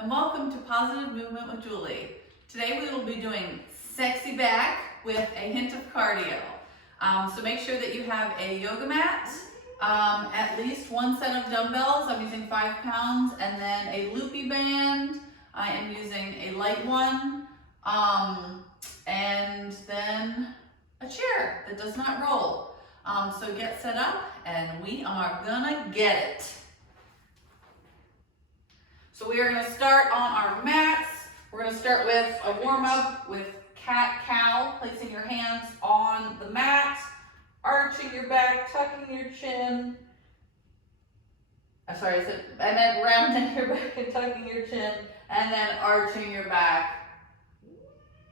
and welcome to Positive Movement with Julie. Today we will be doing sexy back with a hint of cardio. So make sure that you have a yoga mat, at least one set of dumbbells. I'm using 5 pounds, and then a loopy band. I am using a light one, and then a chair that does not roll. So get set up and we are gonna get it. So we are going to start on our mats. We're going to start with a warm-up with cat-cow, placing your hands on the mat, arching your back, tucking your chin. I meant rounding your back and tucking your chin, and then arching your back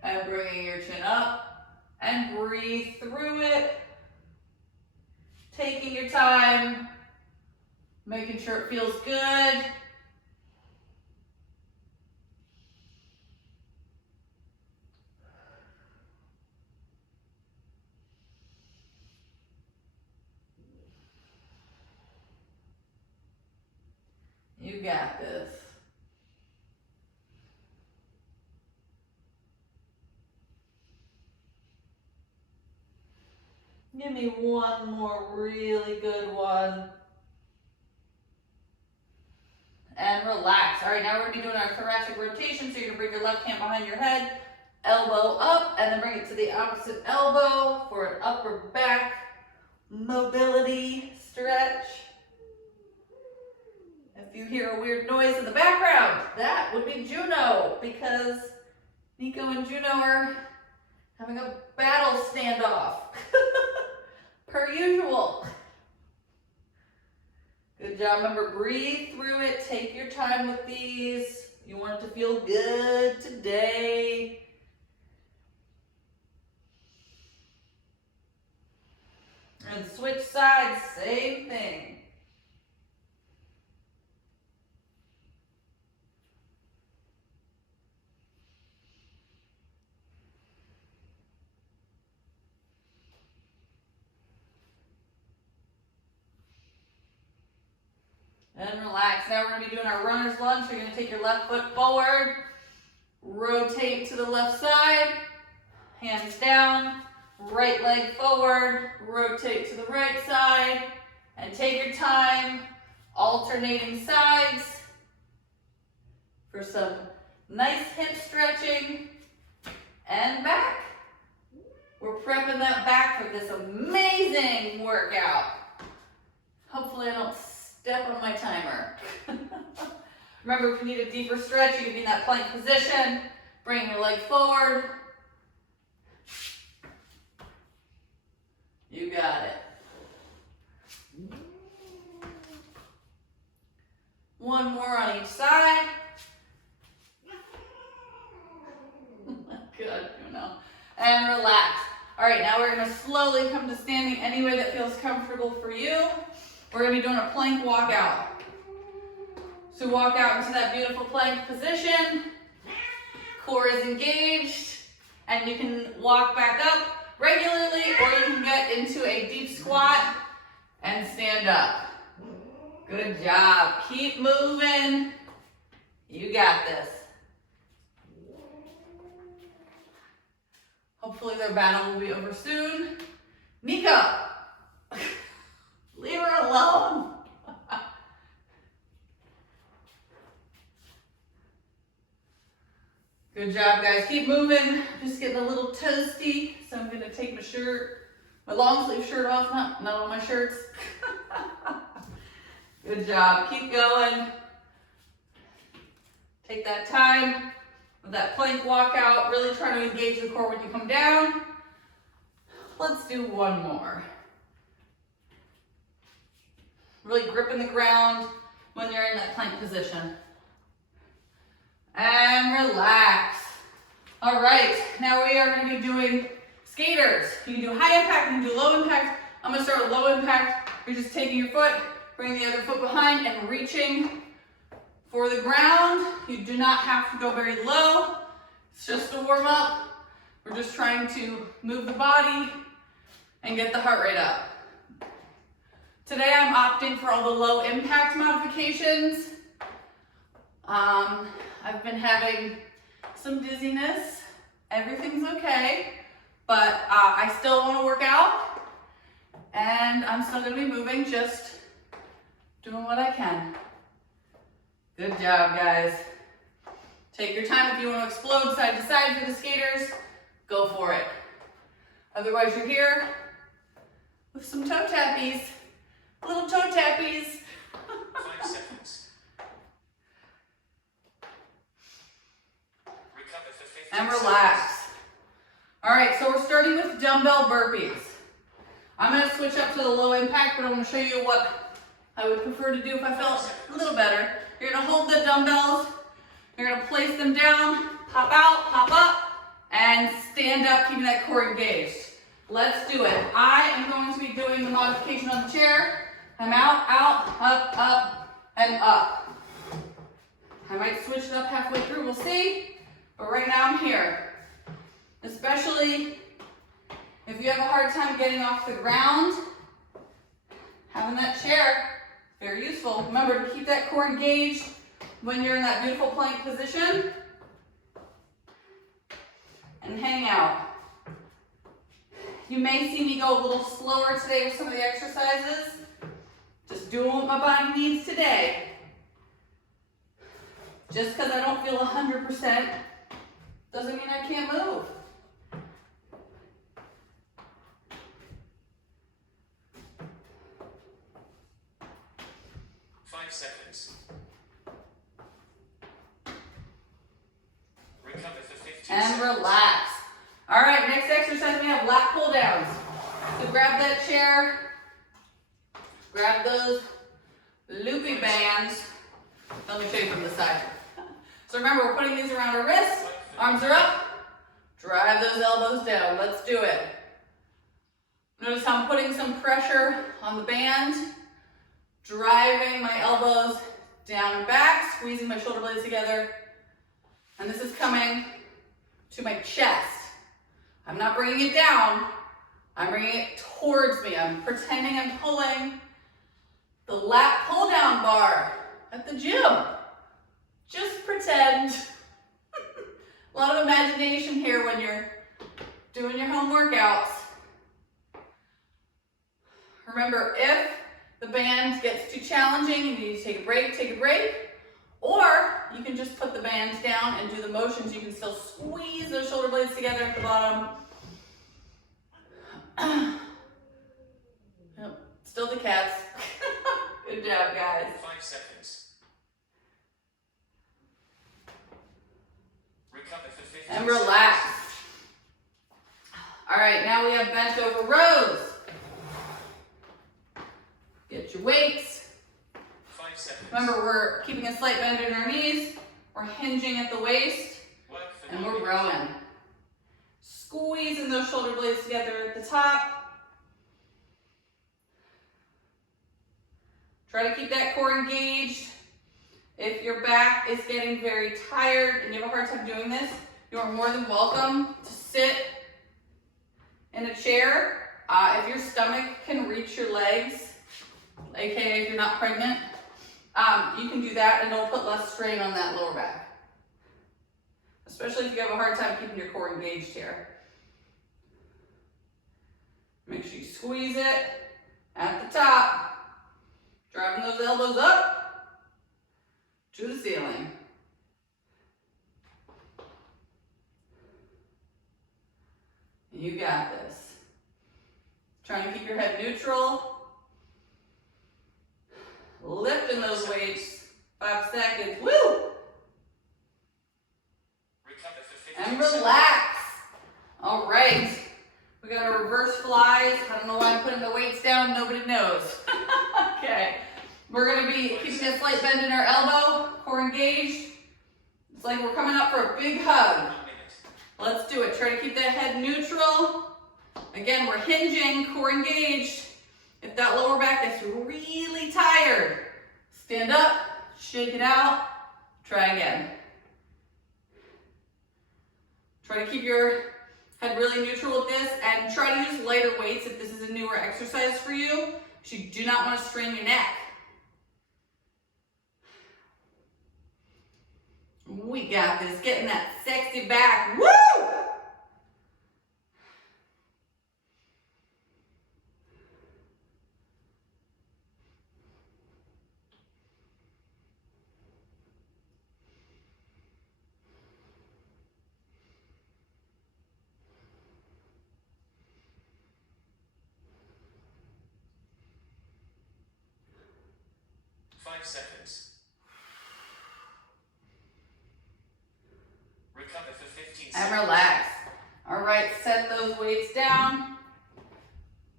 and bringing your chin up, and breathe through it, taking your time, making sure it feels good. You got this. Give me one more really good one. And relax. All right, now we're gonna be doing our thoracic rotation. So you're gonna bring your left hand behind your head, elbow up, and then bring it to the opposite elbow for an upper back mobility stretch. If you hear a weird noise in the background, that would be Juno, because Nico and Juno are having a battle standoff, per usual. Good job. Remember, breathe through it. Take your time with these. You want it to feel good today. And switch sides, same thing. And relax. Now we're going to be doing our runner's lunge. You're going to take your left foot forward, rotate to the left side, hands down, right leg forward, rotate to the right side, and take your time, alternating sides for some nice hip stretching and back. We're prepping that back for this amazing workout. Hopefully I don't step on my timer. Remember, if you need a deeper stretch, you can be in that plank position. Bring your leg forward. You got it. One more on each side. Good, and relax. All right, now we're gonna slowly come to standing any way that feels comfortable for you. We're going to be doing a plank walkout. So walk out into that beautiful plank position. Core is engaged. And you can walk back up regularly, or you can get into a deep squat and stand up. Good job. Keep moving. You got this. Hopefully their battle will be over soon. Nico. Leave her alone. Good job, guys. Keep moving. Just getting a little toasty, so I'm gonna take my long sleeve shirt off, not all my shirts. Good job. Keep going. Take that time with that plank walkout. Really trying to engage the core when you come down. Let's do one more. Really gripping the ground when you're in that plank position. And relax. All right, now we are going to be doing skaters. You can do high impact, you can do low impact. I'm going to start with low impact. You're just taking your foot, bringing the other foot behind and reaching for the ground. You do not have to go very low. It's just a warm up. We're just trying to move the body and get the heart rate up. Today I'm opting for all the low impact modifications. I've been having some dizziness. Everything's okay, but I still want to work out, and I'm still going to be moving, just doing what I can. Good job, guys. Take your time. If you want to explode side to side for the skaters, go for it. Otherwise, you're here with some toe tappies, little toe tappies. 5 seconds. Recover for 50 And relax. All right, so we're starting with dumbbell burpees. I'm going to switch up to the low impact, but I'm going to show you what I would prefer to do if I felt a little better. You're going to hold the dumbbells. You're going to place them down, pop out, pop up, and stand up, keeping that core engaged. Let's do it. I am going to be doing the modification on the chair. I'm out, up, and up. I might switch it up halfway through, we'll see. But right now I'm here. Especially if you have a hard time getting off the ground, having that chair, very useful. Remember to keep that core engaged when you're in that beautiful plank position. And hang out. You may see me go a little slower today with some of the exercises. Just doing what my body needs today. Just because I don't feel 100% doesn't mean I can't move. Five seconds. Recover for 50 And seconds. relax. All right, next exercise we have lat pull downs. So grab that chair, grab those loopy bands. Let me show you from the side. So remember, we're putting these around our wrists, arms are up, drive those elbows down. Let's do it. Notice how I'm putting some pressure on the band, driving my elbows down and back, squeezing my shoulder blades together. And this is coming to my chest. I'm not bringing it down, I'm bringing it towards me. I'm pretending I'm pulling the lat pull down bar at the gym. Just pretend. A lot of imagination here when you're doing your home workouts. Remember, if the band gets too challenging, you need to take a break, or you can just put the bands down and do the motions. You can still squeeze those shoulder blades together at the bottom. Yep, still the cats. Good job, guys. 5 seconds. Recover for 50 And relax. All right, now we have bent over rows. Get your weights. 5 seconds. Remember, we're keeping a slight bend in our knees. We're hinging at the waist, Work for and 9 we're minutes. rowing. Squeezing those shoulder blades together at the top. Try to keep that core engaged. If your back is getting very tired and you have a hard time doing this, you are more than welcome to sit in a chair. If your stomach can reach your legs, aka if you're not pregnant, you can do that and it'll put less strain on that lower back. Especially if you have a hard time keeping your core engaged here. Make sure you squeeze it at the top, driving those elbows up to the ceiling. You got this. Trying to keep your head neutral. Lifting those weights. 5 seconds. Woo! Recover for 50 And seconds. relax. All right. We got our reverse flies. I don't know why I'm putting the weights down. Nobody knows. Okay. We're going to be keeping a slight bend in our elbow. Core engaged. It's like we're coming up for a big hug. 1 minute. Let's do it. Try to keep that head neutral. Again, we're hinging, core engaged. If that lower back gets really tired, stand up, shake it out, try again. Try to keep your head really neutral with this and try to use lighter weights if this is a newer exercise for you. You do not want to strain your neck. We got this. Getting that sexy back. Woo! 5 seconds. Recover for 15 And seconds. relax. All right, set those weights down.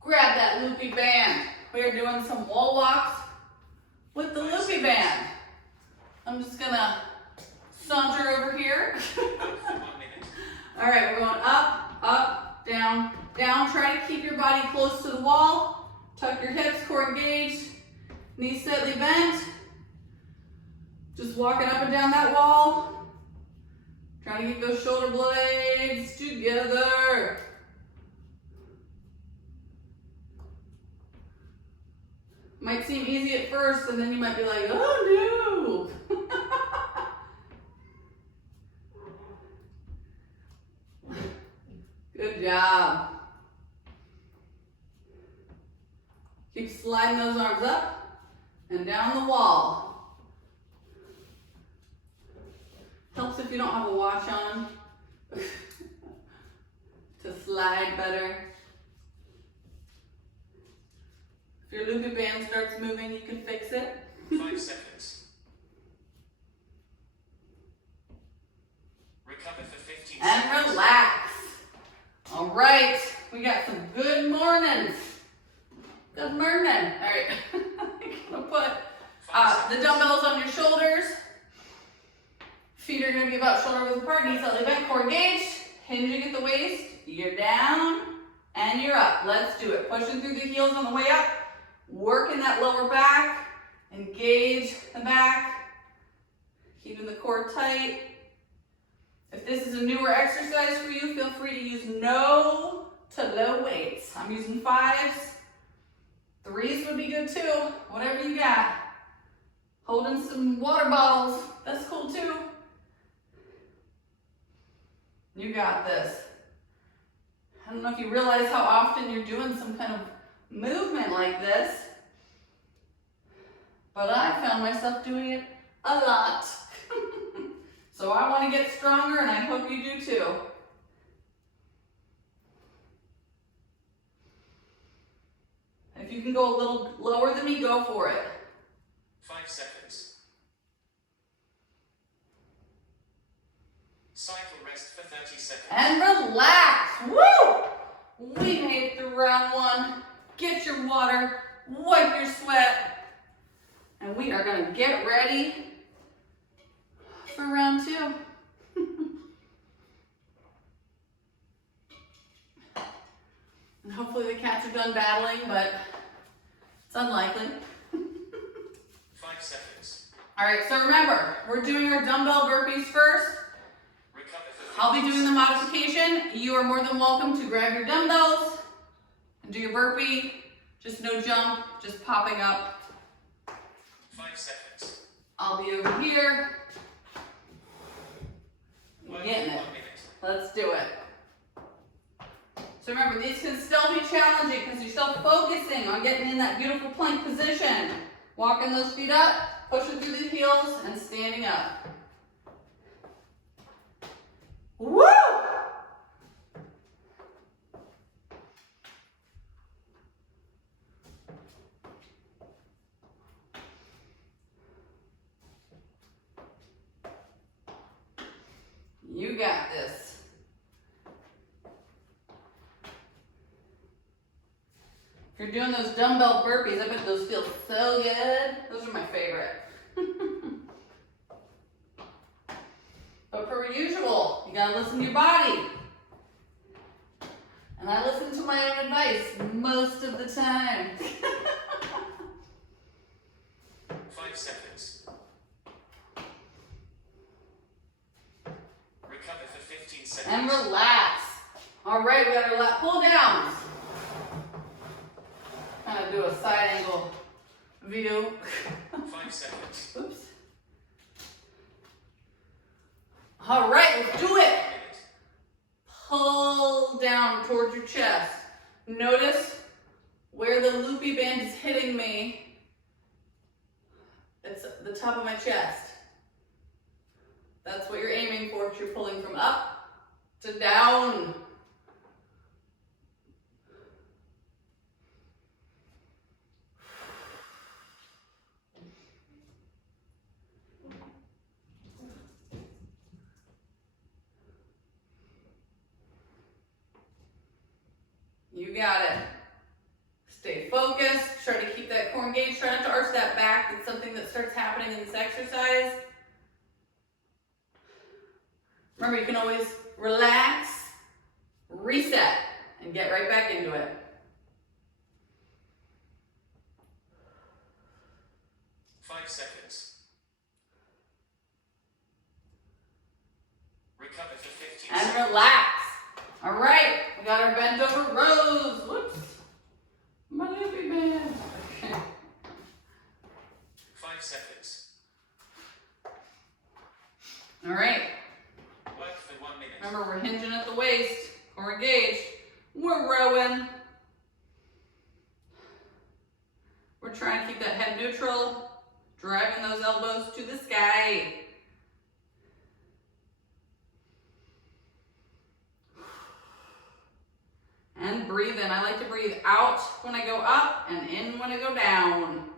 Grab that loopy band. We are doing some wall walks with the loopy band. I'm just gonna saunter over here. For 1 minute. All right, we're going up, up, down, down. Try to keep your body close to the wall. Tuck your hips, core engaged, knees slightly bent. Just walking up and down that wall. Trying to get those shoulder blades together. Might seem easy at first, and then you might be like, oh no. Good job. Keep sliding those arms up and down the wall. Helps if you don't have a watch on to slide better. If your loopy band starts moving, you can fix it. 5 seconds. Recover for 15 And seconds. relax. All right, we got some good mornings. Good morning. All right, I'm gonna put 5 the seconds. dumbbells on your shoulders. Feet are gonna be about shoulder width apart, knees slightly bent, core engaged, hinging at the waist. You're down and you're up. Let's do it. Pushing through the heels on the way up. Working that lower back. Engage the back. Keeping the core tight. If this is a newer exercise for you, feel free to use no to low weights. I'm using 5s. 3s would be good too. Whatever you got. Holding some water bottles. That's cool too. You got this. I don't know if you realize how often you're doing some kind of movement like this, but I found myself doing it a lot. So I want to get stronger, and I hope you do too. If you can go a little lower than me, go for it. 5 seconds. Cycle rest for 30 seconds. And relax. Woo! We made it through round 1. Get your water, wipe your sweat, and we are going to get ready for round 2. And hopefully the cats are done battling, but it's unlikely. 5 seconds. All right, so remember, we're doing our dumbbell burpees first. Recover for I'll be 15 doing the seconds. modification. You are more than welcome to grab your dumbbells and do your burpee. Just no jump, just popping up. 5 seconds. I'll be over here. Work Getting for it. 1 minute. Let's do it. So remember, these can still be challenging because you're still focusing on getting in that beautiful plank position. Walking those feet up, pushing through the heels, and standing up. Woo! You got this. If you're doing those dumbbell burpees, I bet those feel so good. Those are my favorite. But per usual, you gotta listen to your body. And I listen to my own advice most of the time. 5 seconds. Recover for 15 seconds. And relax. All right, we got our lat pull downs. Kind of do a side angle view. 5 seconds. Oops. All right, let's do it. 1 minute. Pull down towards your chest. Notice where the loopy band is hitting me. It's the top of my chest. That's what you're aiming for because you're pulling from up to down. You got it. Stay focused. Try to keep that core engaged. Try not to arch that back. It's something that starts happening in this exercise. Remember, you can always relax, reset, and get right back into it. Five seconds. Recover for 15 And seconds. relax. All right, we got our bent over rows. Whoops. My loopy band. Okay. 5 seconds. All right. Work for 1 minute. Remember, we're hinging at the waist, core engaged. We're rowing. We're trying to keep that head neutral, driving those elbows to the sky. And breathe in. I like to breathe out when I go up and in when I go down.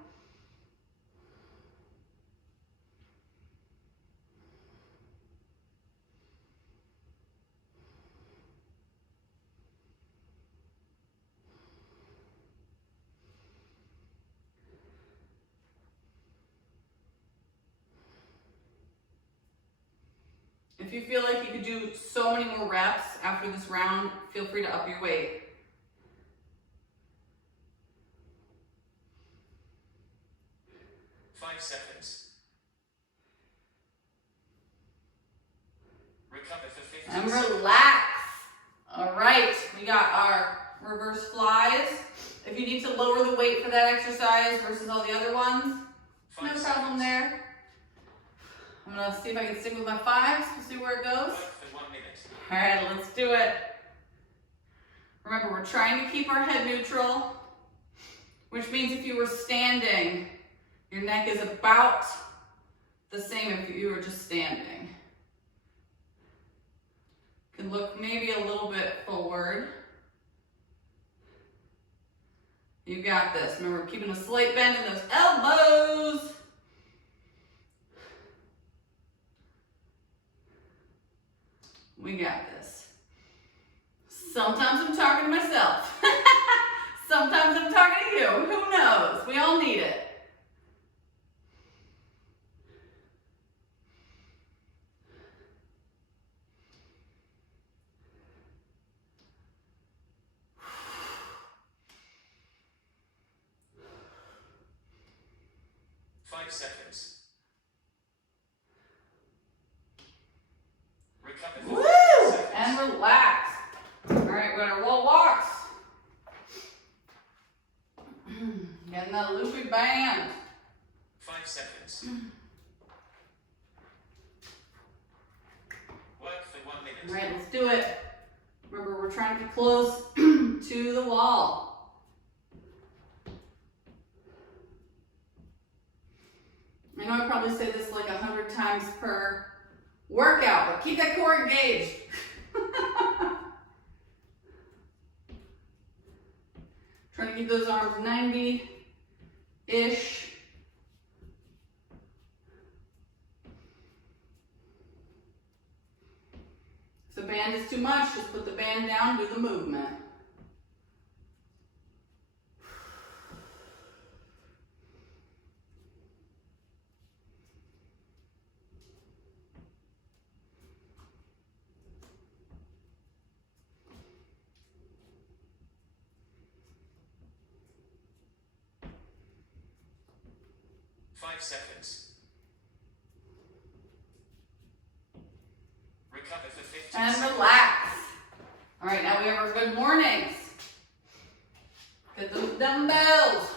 If you feel like you could do so many more reps after this round, feel free to up your weight. Five seconds. Recover for 15 And seconds. relax. All right, we got our reverse flies. If you need to lower the weight for that exercise versus all the other ones, no 5 problem seconds. there. I'm gonna see if I can stick with my fives. We'll see where it goes. Work for 1 minute. All right, let's do it. Remember, we're trying to keep our head neutral, which means if you were standing, your neck is about the same if you were just standing. Can look maybe a little bit forward. You got this. Remember, keeping a slight bend in those elbows. We got this. Sometimes I'm talking to myself. Sometimes I'm talking to you. Who knows? We all need it. Five seconds. Recover for Woo! 15 seconds. And relax. All right, we're gonna wall walks. Getting that loopy band. 5 seconds. Work for 1 minute. All right, let's do it. Remember, we're trying to get close to the wall. I know I probably say this like 100 times per workout, but keep that core engaged. Trying to keep those arms 90-ish. If the band is too much, just put the band down, do the movement. Five seconds. Recover for 15 And seconds. relax. All right, now we have our good mornings. Get those dumbbells.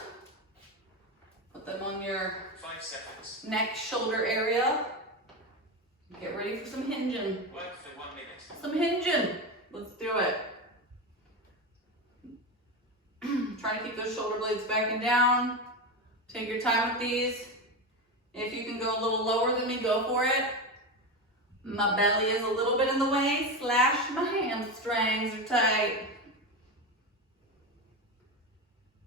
Put them on your 5 seconds. neck, shoulder area. get ready for some hinging. Work for 1 minute. Some hinging. Let's do it. Try to keep those shoulder blades back and down. Take your time with these. If you can go a little lower than me, go for it. My belly is a little bit in the way, / my hamstrings are tight.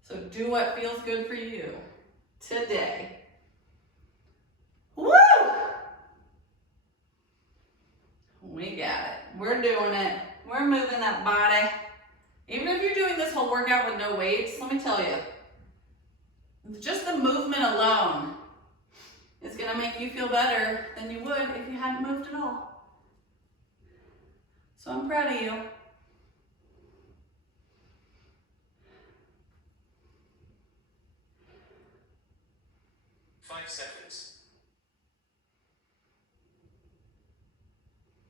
So do what feels good for you today. Woo! We got it. We're doing it. We're moving that body. Even if you're doing this whole workout with no weights, let me tell you, just the movement alone is gonna make you feel better than you would if you hadn't moved at all. So I'm proud of you. Five seconds.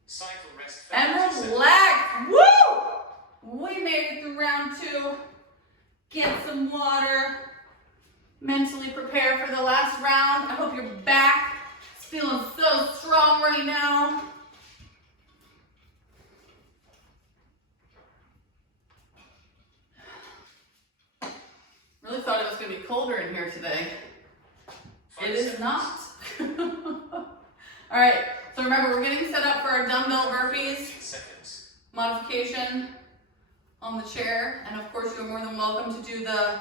Cycle rest for And 30 seconds. relax. Woo! We made it through round 2. Get some water. Mentally prepare for the last round. I hope your back is feeling so strong right now. Really thought it was going to be colder in here today. 5 It is seconds. not. All right, so remember, we're getting set up for our dumbbell burpees 15 seconds. modification on the chair. And of course, you're more than welcome to do the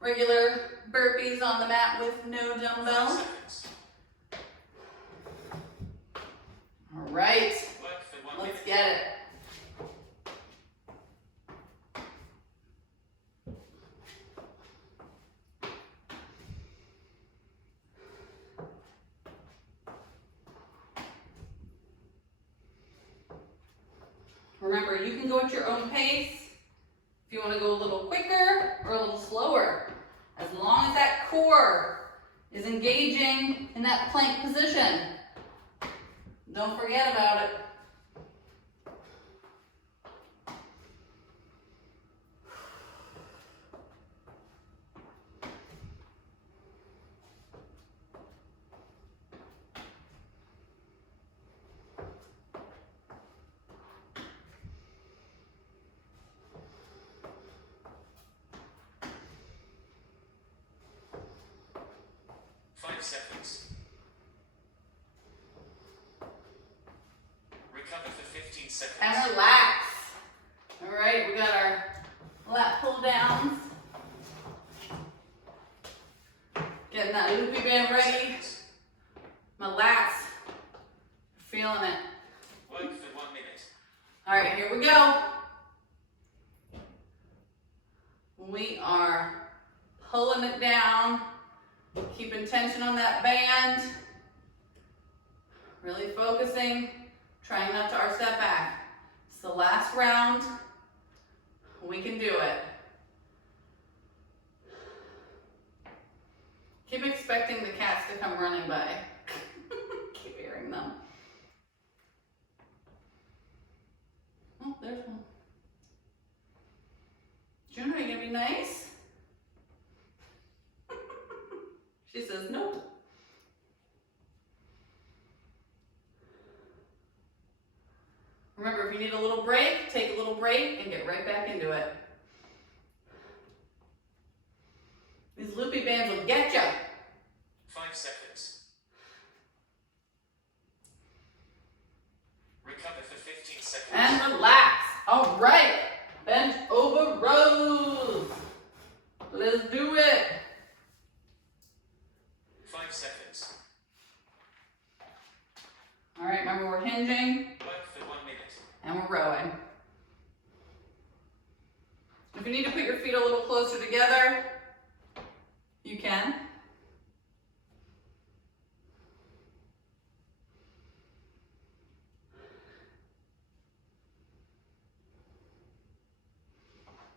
regular burpees on the mat with no 5 dumbbell. seconds. All right, Work for 1 let's minute. get it. Remember, you can go at your own pace. If you want to go a little quicker or a little slower, as long as that core is engaging in that plank position. Don't forget about it. Seconds. Recover for 15 seconds. And relax. All right, we got our lat pull downs. Getting that loopy band ready. Seconds. My lats, feeling it. Work for 1 minute. All right, here we go. We are pulling it down, keeping tension on that band, really focusing, trying not to arch that back. It's the last round. We can do it. Keep expecting the cats to come running by. Keep hearing them. Oh, there's one. Juno, are you gonna be nice? She says no. Remember, if you need a little break, take a little break and get right back into it. These loopy bands will get you. 5 seconds. Recover for 15 seconds. And relax. All right. Bend over rows. Let's do it. 5 seconds. All right, remember we're hinging Work for 1 minute. and we're rowing. If you need to put your feet a little closer together, you can.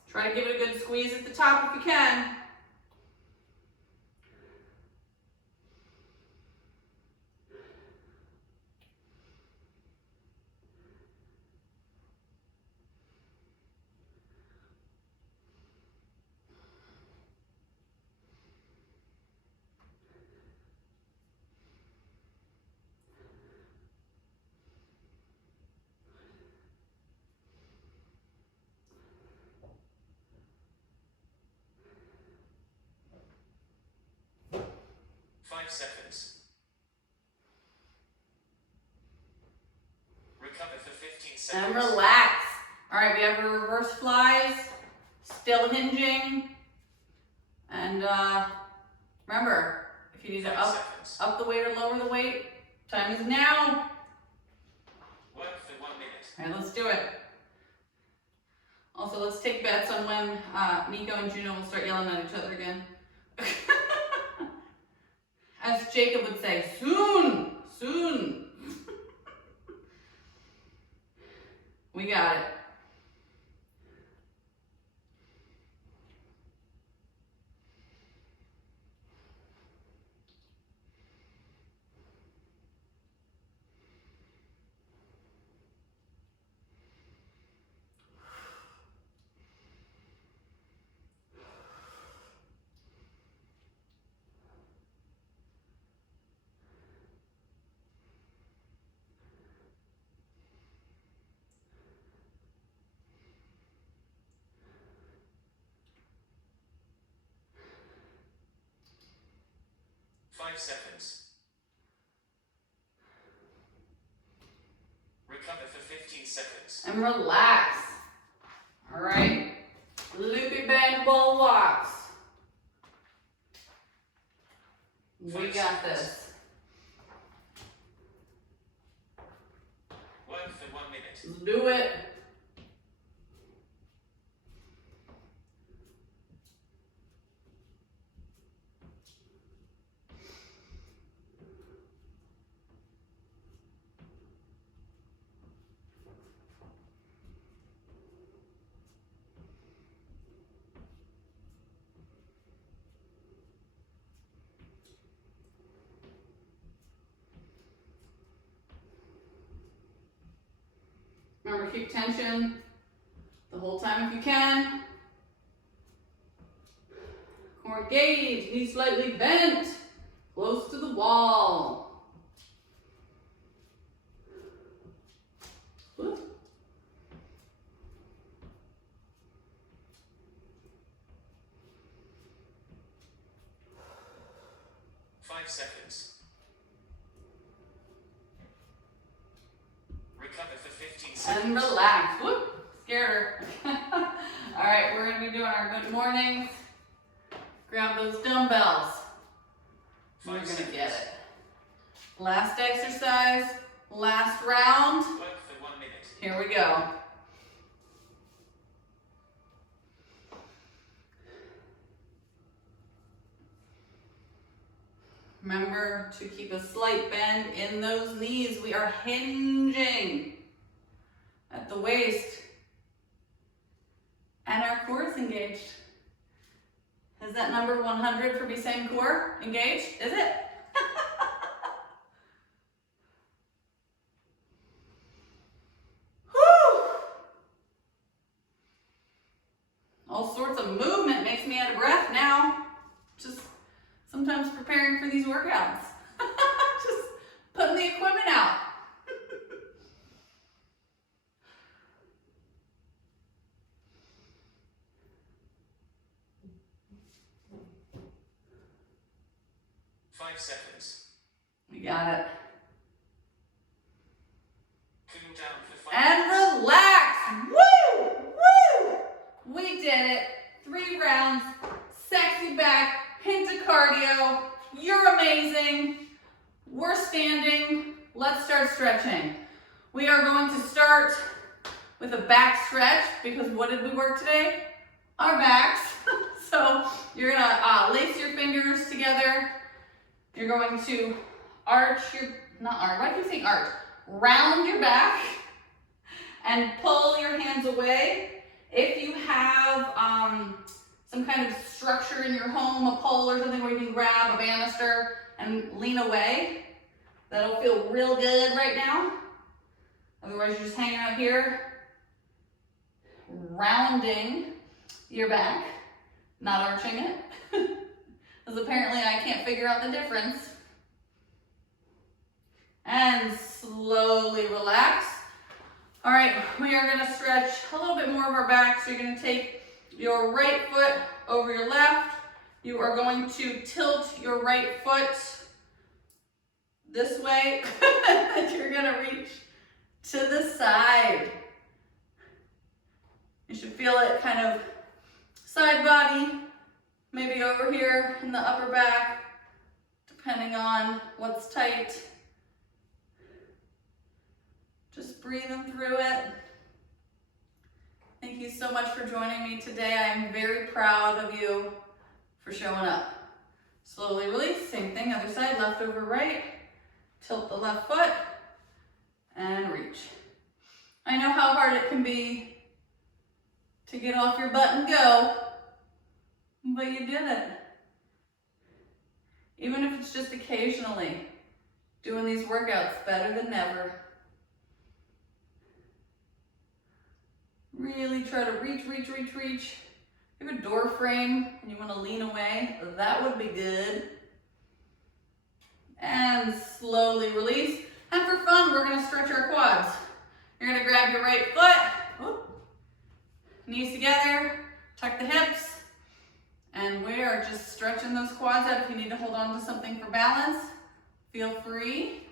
Try to give it a good squeeze at the top if you can. 5 seconds. Recover for 15 seconds. And relax. All right, we have our reverse flies, still hinging. And remember, if you need to 5 seconds. up the weight or lower the weight, time is now. Work for 1 minute. All right, let's do it. Also, let's take bets on when Nico and Juno will start yelling at each other again. As Jacob would say, soon, soon. We got it. Five seconds. Recover for 15 seconds. And relax. All right. Loopy band ball walks. We got this. Work for 1 minute. Let's do it. Remember, keep tension the whole time if you can. Core engaged, knees slightly bent, close to the wall. Woo. 5 seconds. Recover for 15 seconds. And relax. Whoop, scared her. All right, we're gonna be doing our good mornings. Grab those dumbbells. We're 5 gonna seconds. get it. Last exercise, last round. Work for 1 minute. Here we go. Remember to keep a slight bend in those knees. We are hinging at the waist. And our core is engaged. Is that number 100 for be same core engaged? Is it? Whew. All sorts of movement makes me out of breath now. Just sometimes preparing for these workouts. Just putting the equipment out. Five seconds. We got it. Cool down for 5 And minutes. relax. Woo! Woo! We did it. 3 rounds. Sexy back. Hint of cardio. You're amazing. We're standing. Let's start stretching. We are going to start with a back stretch because what did we work today? Our backs. So you're gonna lace your fingers together. You're going to arch your, not arch, why do you think arch? Round your back and pull your hands away. If you have some kind of structure in your home, a pole or something where you can grab a banister and lean away, that'll feel real good right now. Otherwise, you're just hanging out here, rounding your back, not arching it. Because apparently I can't figure out the difference. And slowly relax. All right, we are gonna stretch a little bit more of our back. So you're gonna take your right foot over your left. You are going to tilt your right foot this way, and you're gonna reach to the side. You should feel it kind of side body, maybe over here in the upper back, depending on what's tight. Just breathing through it. Thank you so much for joining me today. I am very proud of you for showing up. Slowly release, same thing, other side, left over right. Tilt the left foot and reach. I know how hard it can be to get off your butt and go, but you did it. Even if it's just occasionally, doing these workouts better than never. Really try to reach, reach, reach, reach. If you have a door frame and you want to lean away, that would be good. And slowly release. And for fun, we're going to stretch our quads. You're going to grab your right foot, knees together, tuck the hips, and we are just stretching those quads out. If you need to hold on to something for balance, feel free.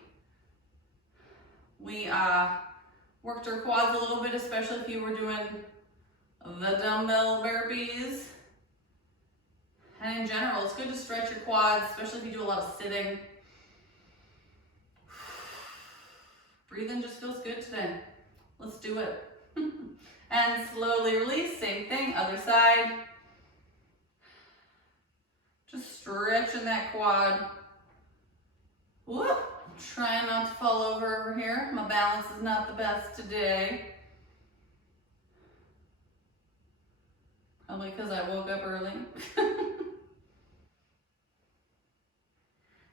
We worked our quads a little bit, especially if you were doing the dumbbell burpees. And in general, it's good to stretch your quads, especially if you do a lot of sitting. Breathing just feels good today. Let's do it. And slowly release, same thing, other side. Just stretching that quad. Whoop. Trying not to fall over here. My balance is not the best today. Probably because I woke up early.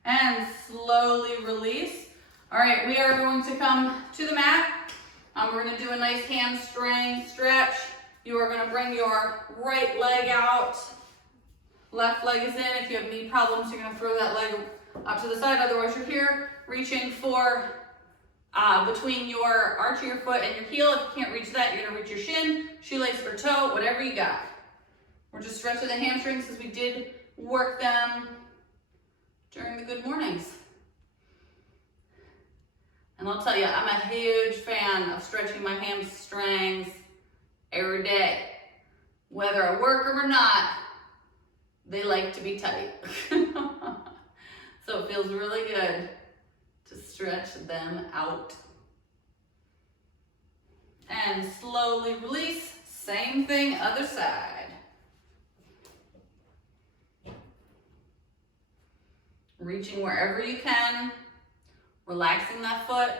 And slowly release. All right, we are going to come to the mat. We're going to do a nice hamstring stretch. You are going to bring your right leg out. Left leg is in. If you have knee problems, you're going to throw that leg up to the side. Otherwise, you're here reaching for between your arch of your foot and your heel. If you can't reach that, you're going to reach your shin, shoelace, or toe, whatever you got. We're just stretching the hamstrings because we did work them during the good mornings. And I'll tell you, I'm a huge fan of stretching my hamstrings every day. Whether I work them or not, they like to be tight. So it feels really good to stretch them out. And slowly release, same thing, other side. Reaching wherever you can, relaxing that foot,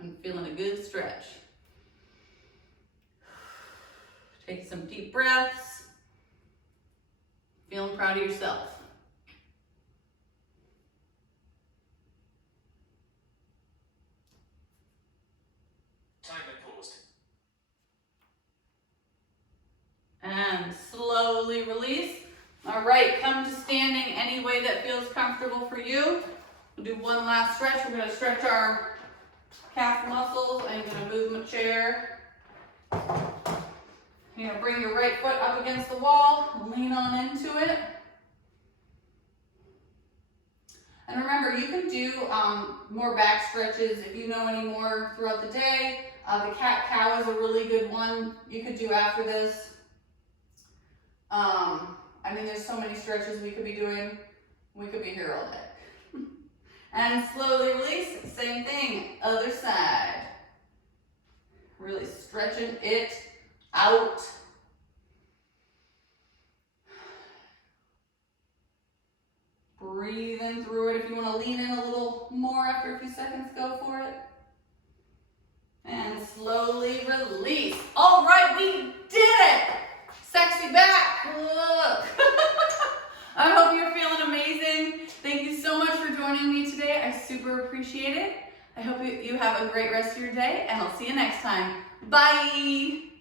and feeling a good stretch. Take some deep breaths. Feeling proud of yourself. Timer paused. And slowly release. All right, come to standing any way that feels comfortable for you. We'll do one last stretch. We're going to stretch our calf muscles. I'm going to move my chair. You're going to bring your right foot up against the wall, lean on into it. And remember, you can do more back stretches if you know any more throughout the day. The cat-cow is a really good one you could do after this. I mean, there's so many stretches we could be doing. We could be here all day. And slowly release, same thing, other side. Really stretching it out. Breathing through it. If you want to lean in a little more after a few seconds, go for it. And slowly release. All right, we did it. Sexy back. Look. I hope you're feeling amazing. Thank you so much for joining me today. I super appreciate it. I hope you have a great rest of your day, and I'll see you next time. Bye.